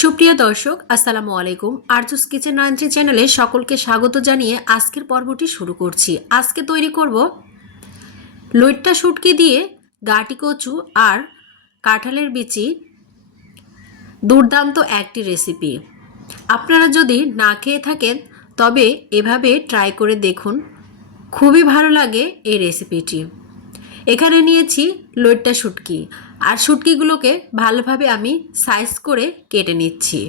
সুপ্রিয় দর্শক আসসালামু আলাইকুম। আরজুস কিচেন 90 চ্যানেলে সকলকে স্বাগত জানিয়ে আজকের পর্বটি শুরু করছি। আজকে তৈরি করব লইট্টা শুটকি দিয়ে গাটি কচু আর কাঁঠালের বিচি দুর্দান্ত একটি রেসিপি। আপনারা যদি না খেয়ে থাকেন তবে এভাবে ট্রাই করে দেখুন, খুবই ভালো লাগে এই রেসিপিটি। এখানে নিয়েছি লইট্টা শুটকি আর শুটকিগুলোকে ভালোভাবে আমি সাইজ করে কেটে নিচ্ছি।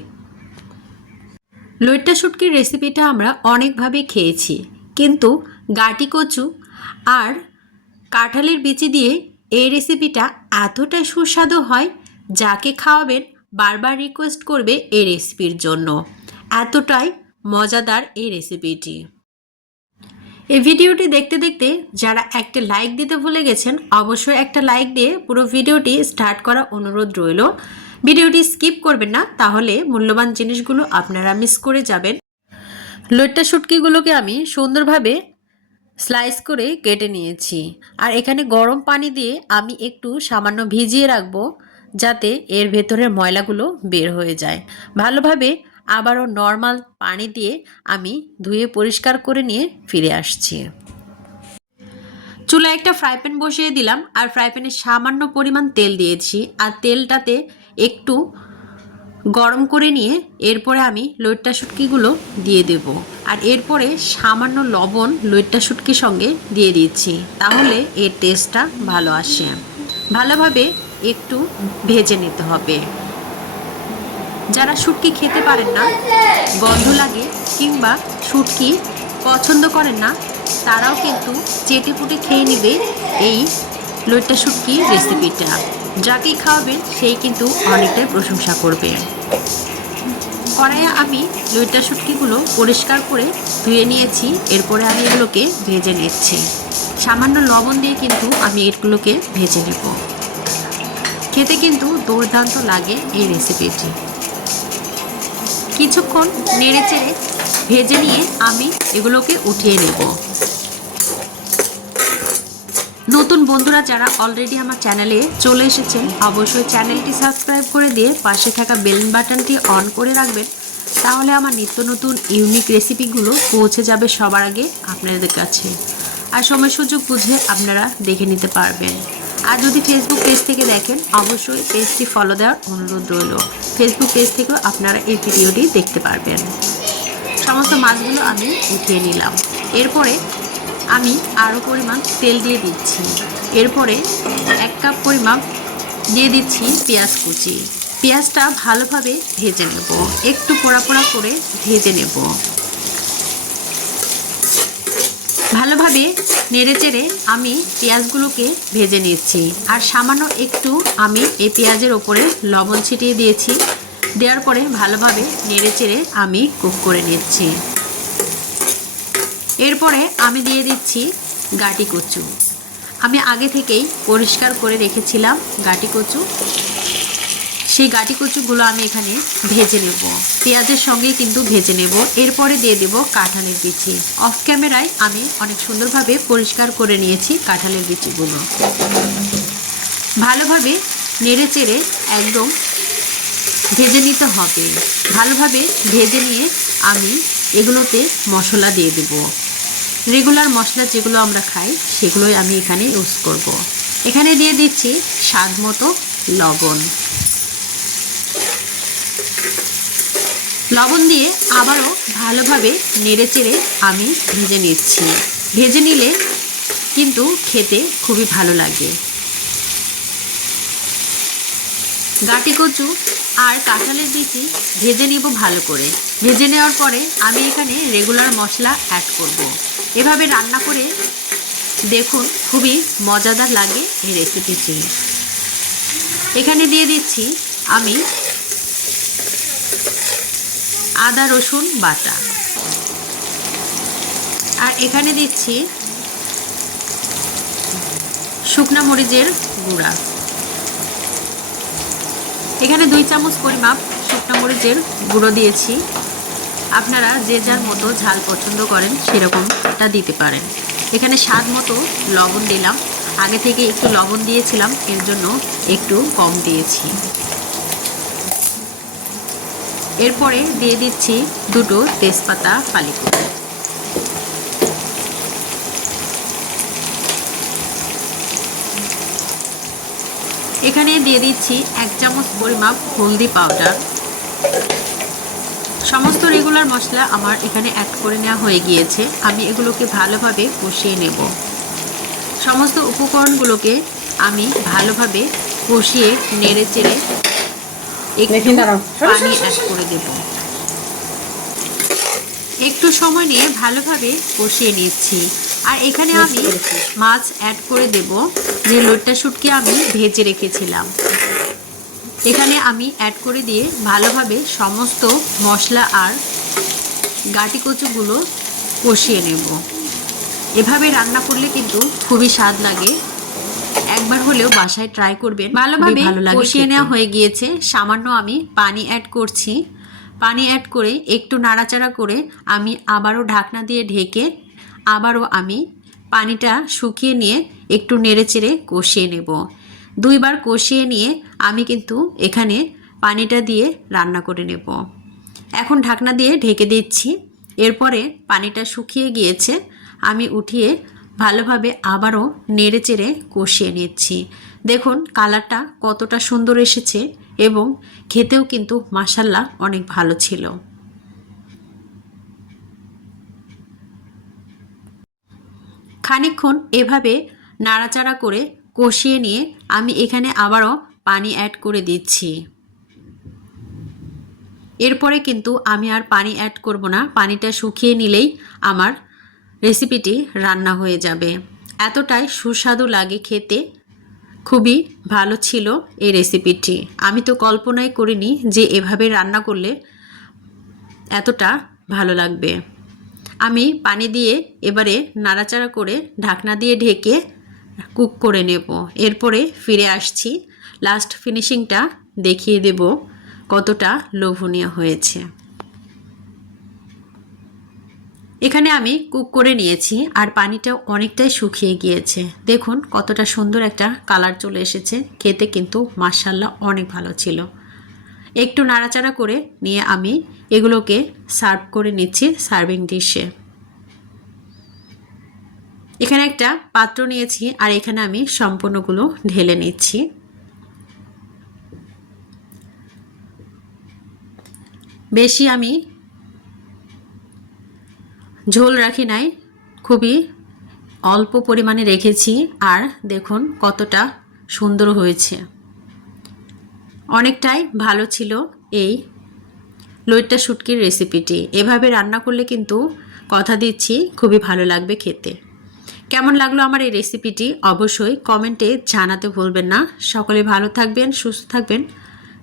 লইট্টা শুটকির রেসিপিটা আমরা অনেকভাবে খেয়েছি, কিন্তু গাটি কচু আর কাঁঠালের বিচি দিয়ে এই রেসিপিটা এতটাই সুস্বাদু হয়, যাকে খাওয়াবেন বারবার রিকোয়েস্ট করবে এই রেসিপির জন্য। এতটাই মজাদার এই রেসিপিটি। এই ভিডিওটি দেখতে দেখতে যারা একটা লাইক দিতে ভুলে গেছেন, অবশ্যই একটা লাইক দিয়ে পুরো ভিডিওটি স্টার্ট করা অনুরোধ রইল। ভিডিওটি স্কিপ করবেন না, তাহলে মূল্যবান জিনিসগুলো আপনারা মিস করে যাবেন। লইট্টা শুটকিগুলোকে আমি সুন্দরভাবে স্লাইস করে কেটে নিয়েছি, আর এখানে গরম পানি দিয়ে আমি একটু সামান্য ভিজিয়ে রাখবো, যাতে এর ভেতরের ময়লাগুলো বের হয়ে যায়। ভালোভাবে আবারও নর্মাল পানি দিয়ে আমি ধুয়ে পরিষ্কার করে নিয়ে ফিরে আসছি। চুলায় একটা ফ্রাই প্যান বসিয়ে দিলাম, আর ফ্রাই প্যানে সামান্য পরিমাণ তেল দিয়েছি, আর তেলটাতে একটু গরম করে নিয়ে এরপরে আমি লইট্টা শুটকিগুলো দিয়ে দেব, আর এরপরে সামান্য লবণ লইট্টা শুটকির সঙ্গে দিয়ে দিচ্ছি, তাহলে এর টেস্টটা ভালো আসে। ভালোভাবে একটু ভেজে নিতে হবে। যারা শুটকি খেতে পারেন না, গন্ধ লাগে কিংবা শুটকি পছন্দ করেন না, তারাও কিন্তু চেটেপুটে খেয়ে নেবে এই লইট্টা শুটকি রেসিপিটা। যাকেই খাওয়াবেন সেই কিন্তু অনেকটাই প্রশংসা করবে। কড়াইয়ে আমি লইট্টা শুটকিগুলো পরিষ্কার করে ধুয়ে নিয়েছি, এরপরে আমি এগুলোকে ভেজে নিচ্ছি। সামান্য লবণ দিয়ে কিন্তু আমি এগুলোকে ভেজে নেব। খেতে কিন্তু দুর্দান্ত লাগে এই রেসিপিটি। কিছুক্ষণ নেড়েচেড়ে ভেজে নিয়ে আমি এগুলোকে উঠিয়ে নেব। নতুন বন্ধুরা যারা অলরেডি আমার চ্যানেলে চলে এসেছেন, অবশ্যই চ্যানেলটি সাবস্ক্রাইব করে দিয়ে পাশে থাকা বেল বাটনটি অন করে রাখবেন, তাহলে আমার নিত্য নতুন ইউনিক রেসিপিগুলো পৌঁছে যাবে সবার আগে আপনাদের কাছে, আর সময় সুযোগ বুঝে আপনারা দেখে নিতে পারবেন। আর যদি ফেসবুক পেজ থেকে দেখেন, অবশ্যই পেজটি ফলো দেওয়ার অনুরোধ রইল। ফেসবুক পেজ থেকেও আপনারা এই ভিডিওটি দেখতে পারবেন। সমস্ত মাছগুলো আমি উঠিয়ে নিলাম। এরপরে আমি আরও পরিমাণ তেল দিয়ে দিচ্ছি। এরপরে 1 কাপ পরিমাণ দিয়ে দিচ্ছি পেঁয়াজ কুচি। পেঁয়াজটা ভালোভাবে ভেজে নেব, একটু পোড়া পোড়া করে ভেজে নেব। ভালোভাবে নেড়েচেড়ে আমি পেঁয়াজগুলোকে ভেজে নিচ্ছি, আর সামান্য একটু আমি এই পেঁয়াজের ওপরে লবণ ছিটিয়ে দিয়েছি। দেওয়ার পরে ভালোভাবে নেড়েচেড়ে আমি কুক করে নিচ্ছি। এরপরে আমি দিয়ে দিচ্ছি গাটি কচু। আমি আগে থেকেই পরিষ্কার করে রেখেছিলাম গাটি কচু, সেই গাটি কচুগুলো আমি এখানে ভেজে নেব, পেঁয়াজের সঙ্গে কিন্তু ভেজে নেব। এরপরে দিয়ে দেব কাঁঠালের বিচি। অফ ক্যামেরায় আমি অনেক সুন্দরভাবে পরিষ্কার করে নিয়েছি কাঁঠালের বিচিগুলো। ভালোভাবে নেড়েচেড়ে একদম ভেজে নিতে হবে। ভালোভাবে ভেজে নিয়ে আমি এগুলোতে মশলা দিয়ে দেব। রেগুলার মশলা যেগুলো আমরা খাই সেগুলোই আমি এখানে ইউজ করব। এখানে দিয়ে দিচ্ছি স্বাদ মতো লবণ। লবণ দিয়ে আবারও ভালোভাবে নেড়েচেড়ে আমি ভেজে নিচ্ছি। ভেজে নিলে কিন্তু খেতে খুবই ভালো লাগে। গাটি কচু আর কাঁঠালের বিচি ভেজে নেব ভালো করে। ভেজে নেওয়ার পরে আমি এখানে রেগুলার মশলা অ্যাড করব। এভাবে রান্না করে দেখুন, খুবই মজাদার লাগে এই রেসিপিটি। এখানে দিয়ে দিচ্ছি আমি আদা রসুন বাটা, আর এখানে দিচ্ছি শুকনা মরিচের গুঁড়া। এখানে 2 চামচ পরিমাপ শুকনা মরিচের গুঁড়ো দিয়েছি। আপনারা যে যার মতো ঝাল পছন্দ করেন সেরকমটা দিতে পারেন। এখানে স্বাদ মতো লবণ দিলাম। আগে থেকে একটু লবণ দিয়েছিলাম, এর জন্য একটু কম দিয়েছি। এরপরে দিয়ে দিচ্ছি দুটো তেজপাতা ফালি করে। এখানে দিয়ে দিচ্ছি 1 চামচ পরিমাপ হলদি পাউডার। সমস্ত রেগুলার মশলা আমার এখানে অ্যাড করে নেওয়া হয়ে গিয়েছে। আমি এগুলোকে ভালোভাবে কষিয়ে নেব। সমস্ত উপকরণগুলোকে আমি ভালোভাবে কষিয়ে নেড়ে চেড়ে একটু পানি অ্যাড করে দেব। একটু সময় নিয়ে ভালোভাবে কষিয়ে নিচ্ছি। আর এখানে আমি মাছ অ্যাড করে দেব, যে লইট্টা শুটকি আমি ভেজে রেখেছিলাম। এখানে আমি অ্যাড করে দিয়ে ভালোভাবে সমস্ত মশলা আর গাটি কচুগুলো কষিয়ে নেব। এভাবে রান্না করলে কিন্তু খুবই স্বাদ লাগে। একবার হলেও বাসায় ট্রাই করবেন, ভালোভাবে কষিয়ে নেওয়া হয়ে গিয়েছে। সামান্য আমি পানি অ্যাড করছি। পানি অ্যাড করে একটু নাড়াচাড়া করে আমি আবারও ঢাকনা দিয়ে ঢেকে আবারও আমি পানিটা শুকিয়ে নিয়ে একটু নেড়েচেড়ে কষিয়ে নেব। 2 বার কষিয়ে নিয়ে আমি কিন্তু এখানে পানিটা দিয়ে রান্না করে নেব। এখন ঢাকনা দিয়ে ঢেকে দিচ্ছি। এরপরে পানিটা শুকিয়ে গিয়েছে, আমি উঠিয়ে ভালোভাবে আবারও নেড়েচেড়ে কষিয়ে নিচ্ছি। দেখুন কালারটা কতটা সুন্দর এসেছে এবং খেতেও কিন্তু মাশাআল্লাহ অনেক ভালো ছিল। খানিকক্ষণ এভাবে নাড়াচাড়া করে কষিয়ে নিয়ে আমি এখানে আবারও পানি অ্যাড করে দিচ্ছি। এরপরে কিন্তু আমি আর পানি অ্যাড করব না। পানিটা শুকিয়ে নিলেই আমার রেসিপিটি রান্না হয়ে যাবে। এতটাই সুস্বাদু লাগে খেতে, খুবই ভালো ছিল এই রেসিপিটি। আমি তো কল্পনাই করিনি যে এভাবে রান্না করলে এতটা ভালো লাগবে। আমি পানি দিয়ে এবারে নাড়াচাড়া করে ঢাকনা দিয়ে ঢেকে কুক করে নেব। এরপরে ফিরে আসছি, লাস্ট ফিনিশিংটা দেখিয়ে দেব কতটা লোভনীয় হয়েছে। এখানে আমি কুক করে নিয়েছি আর পানিটা অনেকটাই শুকিয়ে গিয়েছে। দেখুন কতটা সুন্দর একটা কালার চলে এসেছে। খেতে কিন্তু মাশাআল্লাহ অনেক ভালো ছিল। একটু নাড়াচাড়া করে নিয়ে আমি এগুলোকে সার্ভ করে নিচ্ছি সার্ভিং ডিশে। এখানে একটা পাত্র নিয়েছি আর এখানে আমি সম্পূর্ণগুলো ঢেলে নিচ্ছি। বেশি আমি ঝোল রাখি নাই, খুবই অল্প পরিমাণে রেখেছি। আর দেখুন কতটা সুন্দর হয়েছে, অনেকটাই ভালো ছিল এই লইট্টা শুটকির রেসিপিটি। এভাবে রান্না করলে কিন্তু কথা দিচ্ছি খুবই ভালো লাগবে খেতে। কেমন লাগলো আমার এই রেসিপিটি অবশ্যই কমেন্টে জানাতে ভুলবেন না। সকলে ভালো থাকবেন, সুস্থ থাকবেন।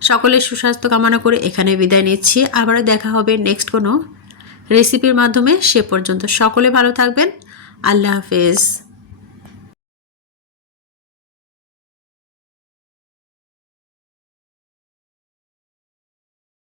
সকলের সুস্বাস্থ্য কামনা করে এখানে বিদায় নিচ্ছি। আবারও দেখা হবে নেক্সট কোনো রেসিপির মাধ্যমে। সে পর্যন্ত সকলে ভালো থাকবেন। আল্লাহ হাফেজ।